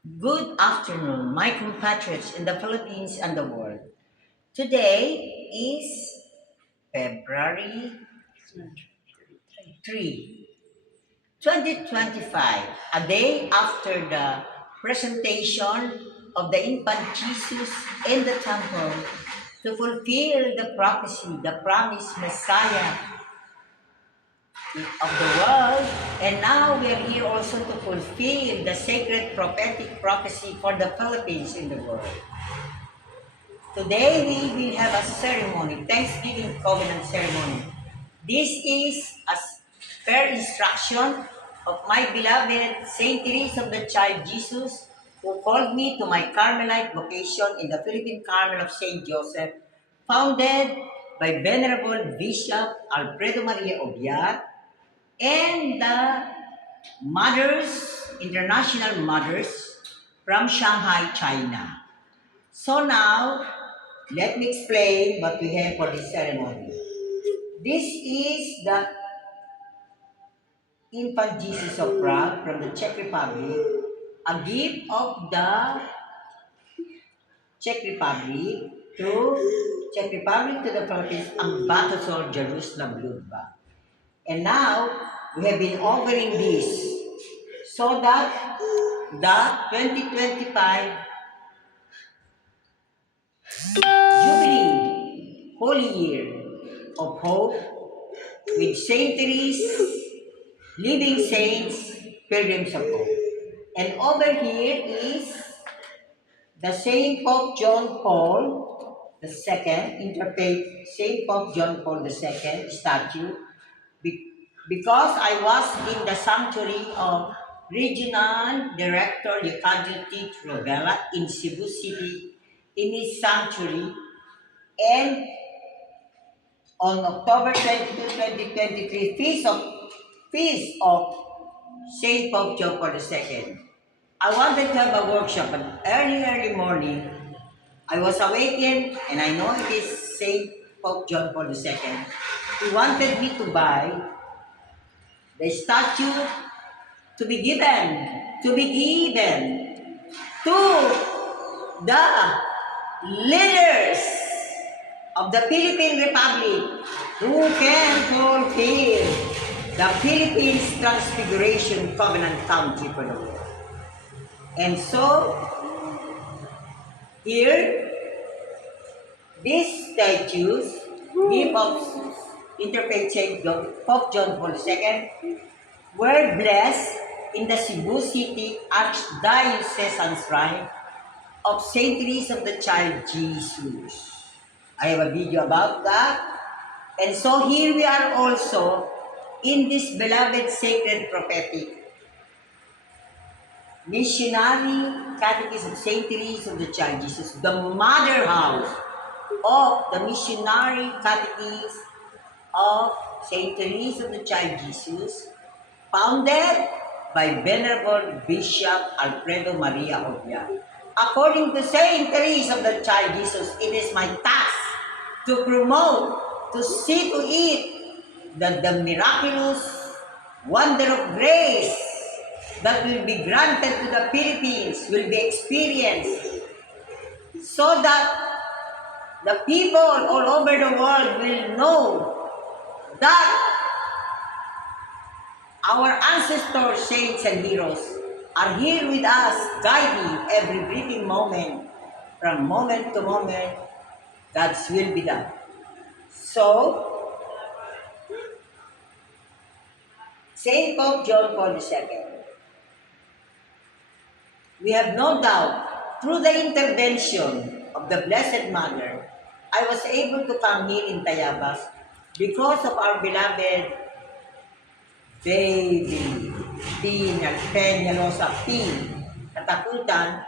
Good afternoon, my compatriots in the Philippines and the world. Today is February 3, 2025, a day after the presentation of the infant Jesus in the temple to fulfill the prophecy, the promised Messiah of the world. And now we are here also to fulfill the sacred prophetic prophecy for the Philippines in the world. Today we will have a ceremony, Thanksgiving Covenant ceremony. This is a fair instruction of my beloved Saint Teresa of the Child Jesus, who called me to my Carmelite vocation in the Philippine Carmel of Saint Joseph, founded by Venerable Bishop Alfredo Maria Obiat and the mothers, international mothers from Shanghai, China. So now, let me explain what we have for this ceremony. This is the infant Jesus of Prague from the Czech Republic, a gift of the Czech Republic to the Philippines, Ambassador Jerusalem Ludva. And now, we have been offering this so that the 2025 Jubilee Holy Year of Hope with Saint Therese, Living Saints, Pilgrims of Hope. And over here is the Saint Pope John Paul II, interpret Saint Pope John Paul II statue, because I was in the sanctuary of Regional Director Leocadio T. Rovella in Cebu City in his sanctuary, and on October 22, 2023, Feast of Saint Pope John Paul II. I wanted to have a workshop, but early morning, I was awakened, and I know it is Saint Pope John Paul II. He wanted me to buy the statue to be given to the leaders of the Philippine Republic who can fulfill the Philippines Transfiguration Covenant country for the world. And so, here, these statues give of interpret Saint Pope John Paul II were blessed in the Cebu City Archdiocesan Shrine of Saint Teresa of the Child Jesus. I have a video about that. And so here we are also in this beloved sacred prophetic missionary catechism of Saint Teresa of the Child Jesus, the mother house of the missionary catechism of Saint Teresa of the Child Jesus, founded by Venerable Bishop Alfredo Maria Obia. According to Saint Teresa of the Child Jesus, it is my task to promote, to see to it that the miraculous wonder of grace that will be granted to the Philippines will be experienced, so that the people all over the world will know that our ancestors, saints, and heroes are here with us, guiding every breathing moment. From moment to moment, God's will be done. So, Saint Pope John Paul II, we have no doubt, through the intervention of the Blessed Mother, I was able to come here in Tayabas because of our beloved baby, Peñalosa P. Katakutan,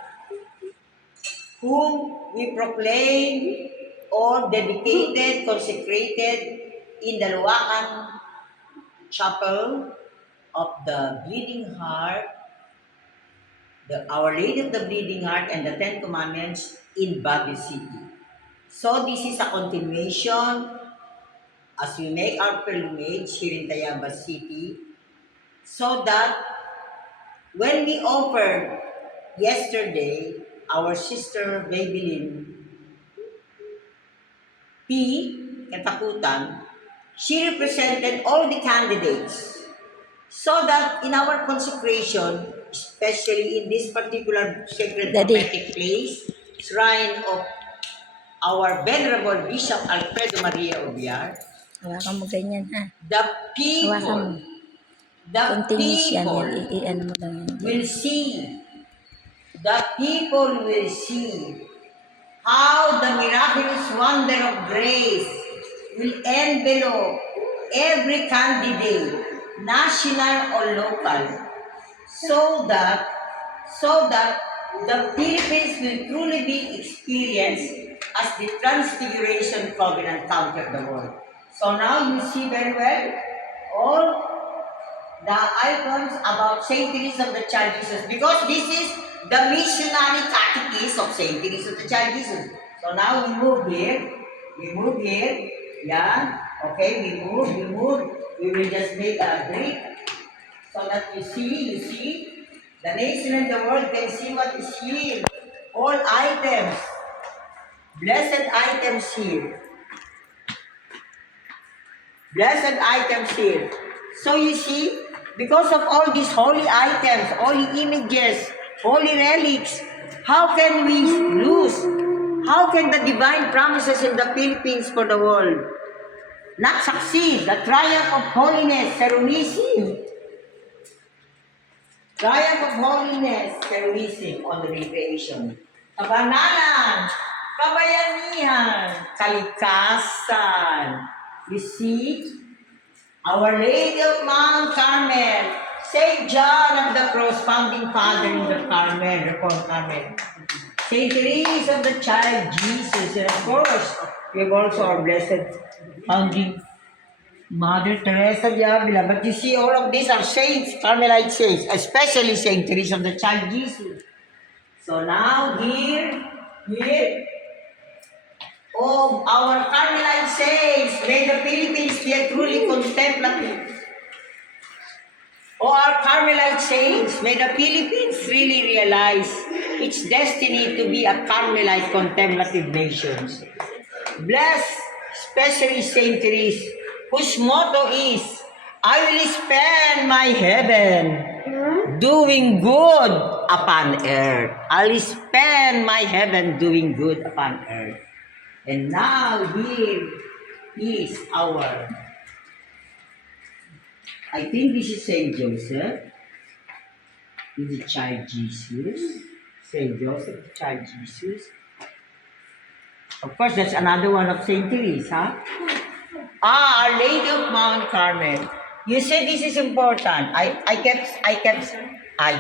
whom we proclaim or dedicated, consecrated in the Luacan Chapel of the Bleeding Heart, Our Lady of the Bleeding Heart, and the Ten Commandments in Baguio City. So this is a continuation as we make our pilgrimage here in Tayabas City, so that when we offer yesterday, our sister Babylin P. Katakutan, she represented all the candidates so that in our consecration, especially in this particular sacred Daddy. prophetic place, shrine of our Venerable Bishop Alfredo Maria Obiar, Hawakan mo ganyan, ha? the Hawakan mo. the Continuous yan. people I-ano mo lang yan. will see, the people will see how the miraculous wonder of grace will envelop every candidate, national or local, so that the Philippines will truly be experienced as the Transfiguration Covenant conquered the world. So now you see very well all the icons about Saint Teresa of the Child Jesus, because this is the missionary catechism of Saint Teresa of the Child Jesus. So now we move here, yeah, okay, we move, we will just make a break so that you see, the nation and the world can see what is here. All items, blessed items here. Blessed items here. So you see, because of all these holy items, holy images, holy relics, how can we lose? How can the divine promises in the Philippines for the world not succeed? The triumph of holiness, Serenissime. Triumph of holiness, Serenissime on the recreation. Kabanalan, kabayanihan, kalikasan. You see, Our Lady of Mount Carmel, Saint John of the Cross, founding father in the Carmel, Reformed Carmel. Saint Teresa of the Child Jesus, and of course, we have also our blessed founding Mother Teresa de Avila. But you see, all of these are saints, Carmelite saints, especially Saint Teresa of the Child Jesus. So now here, oh, our Carmelite saints, may the Philippines be a truly contemplative. Oh, our Carmelite saints, may the Philippines really realize its destiny to be a Carmelite contemplative nation. Bless, especially Saint Teresa, whose motto is, I will spend my heaven doing good upon earth. I'll spend my heaven doing good upon earth. And now here is our, I think this is Saint Joseph. This is Child Jesus. Saint Joseph, Child Jesus. Of course, that's another one of Saint Teresa. Our Lady of Mount Carmel. You said this is important. I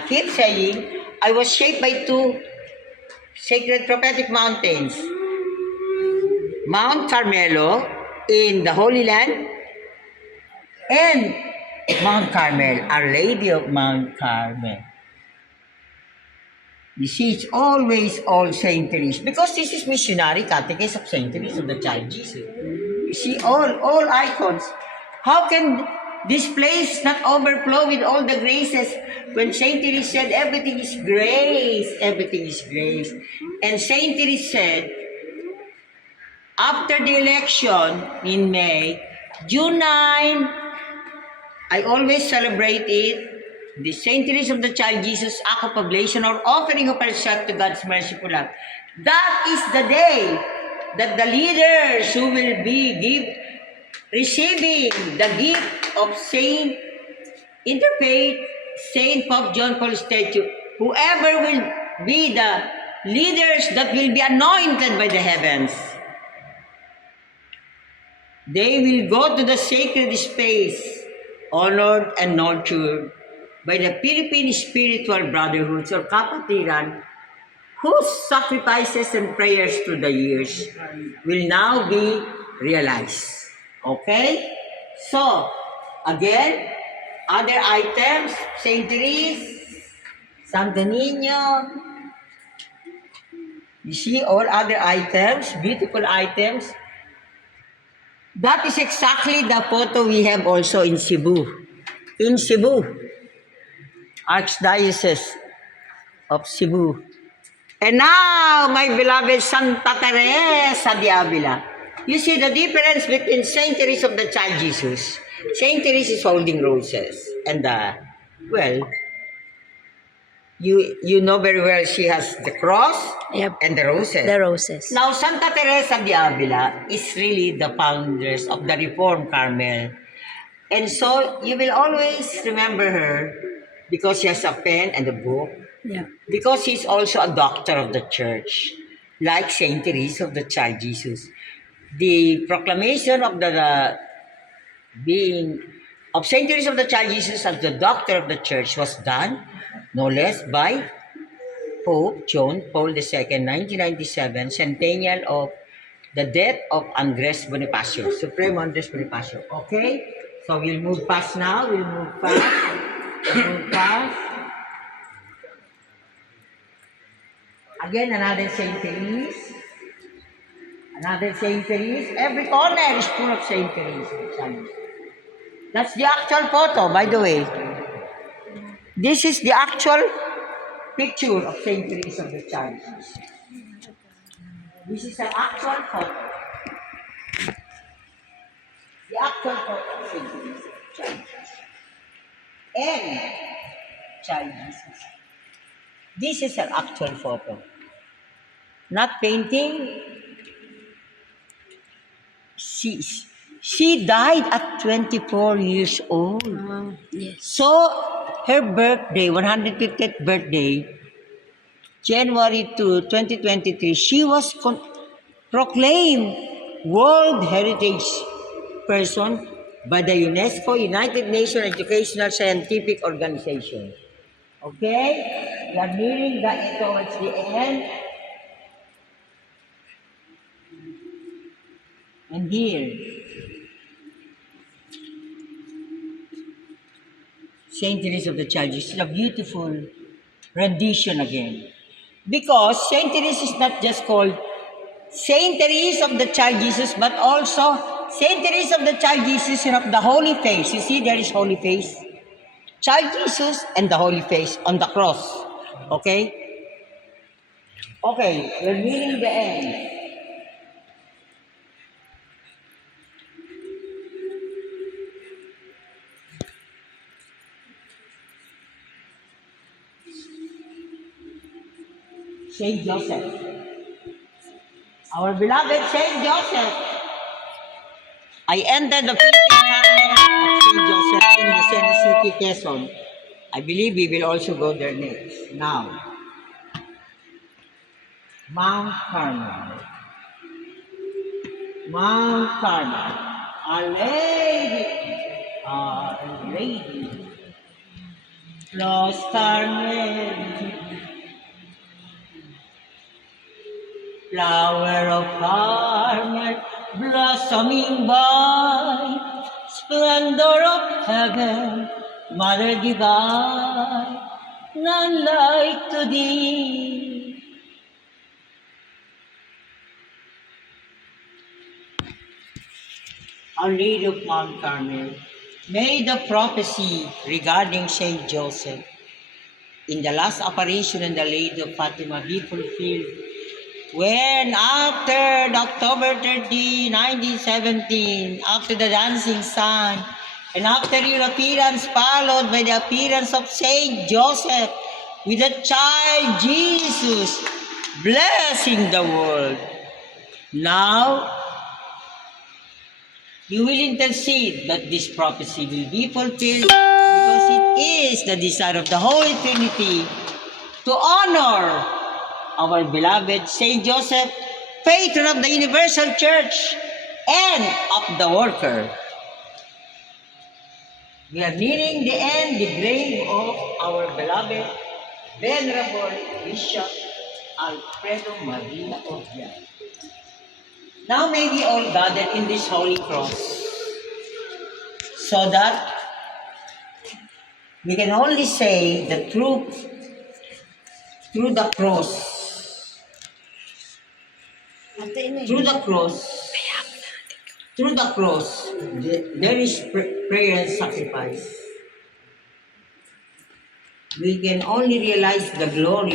keep saying I was shaped by two sacred prophetic mountains. Mount Carmelo in the Holy Land and Mount Carmel, Our Lady of Mount Carmel. You see, it's always all Saint Teresa because this is missionary catechism of Saint Teresa of the Child Jesus. You see, all icons. How can this place not overflow with all the graces when Saint Teresa said everything is grace, everything is grace. And Saint Teresa said, after the election in May, June 9, I always celebrate it, the Saint Teresa of the Child Jesus act of oblation or offering of herself to God's merciful love. That is the day that the leaders who will be receiving the gift of Saint Interfaith, Saint Pope John Paul statue, whoever will be the leaders that will be anointed by the heavens, they will go to the sacred space, honored and nurtured by the Philippine Spiritual Brotherhoods or Kapatiran, whose sacrifices and prayers through the years will now be realized. Okay? So, again, other items, Saint Therese, Santo Niño, you see all other items, beautiful items. That is exactly the photo we have also in Cebu. In Cebu, Archdiocese of Cebu. And now, my beloved Santa Teresa de Avila. You see the difference between Saint Teresa of the Child Jesus. Saint Teresa is holding roses. And, well, you know very well she has the cross Yep. and the roses. The roses. Now, Santa Teresa de Avila is really the founders of the Reformed Carmel. And so, you will always remember her because she has a pen and a book. Yeah. Because she's also a doctor of the church, like Saint Teresa of the Child Jesus. The proclamation of the being of Saint Teresa of the Child Jesus as the doctor of the church was done no less by Pope John Paul II, 1997, centennial of the death of Andres Bonifacio, Supreme Andres Bonifacio. Okay? So we'll move past now. We'll move past. We'll move past. Again, another Saint Therese. Another Saint Therese. Every corner is full of Saint Therese. That's the actual photo, by the way. This is the actual picture of Saint Therese of the Child. This is an actual photo. The actual photo of Saint Therese of the Child. And Child Jesus. This is an actual photo. Not painting. She died at 24 years old. Yes. So, her birthday, 150th birthday, January 2, 2023, she was proclaimed World Heritage Person by the UNESCO, United Nations Educational Scientific Organization. Okay? We are nearing towards the end. And here, Saint Teresa of the Child Jesus is a beautiful rendition again. Because Saint Teresa is not just called Saint Teresa of the Child Jesus, but also Saint Teresa of the Child Jesus of the Holy Face. You see, there is Holy Face. Child Jesus and the Holy Face on the cross. Okay? Okay, we're nearing the end. Saint Joseph. Our beloved Saint Joseph. I entered the Philippine Carmel of Saint Joseph in the Lucena City, Quezon. I believe we will also go there next. Now, Mount Carmel. Mount Carmel. Our Lady. Lost Carmel. Flower of Carmel, blossoming by, splendor of heaven, Mother divine, none like to thee. Our Lady of Mount Carmel, may the prophecy regarding Saint Joseph in the last apparition in the Lady of Fatima be fulfilled when after October 30, 1917, after the dancing sun, and after your appearance followed by the appearance of Saint Joseph with the child Jesus blessing the world. Now, you will intercede that this prophecy will be fulfilled because it is the desire of the Holy Trinity to honor our beloved Saint Joseph, patron of the Universal Church and of the worker. We are nearing the end, the grave of our beloved, venerable Bishop Alfredo Maria Ogia. Now may we all gather in this holy cross so that we can only say the truth through the cross. Through the cross, there is prayer and sacrifice. We can only realize the glory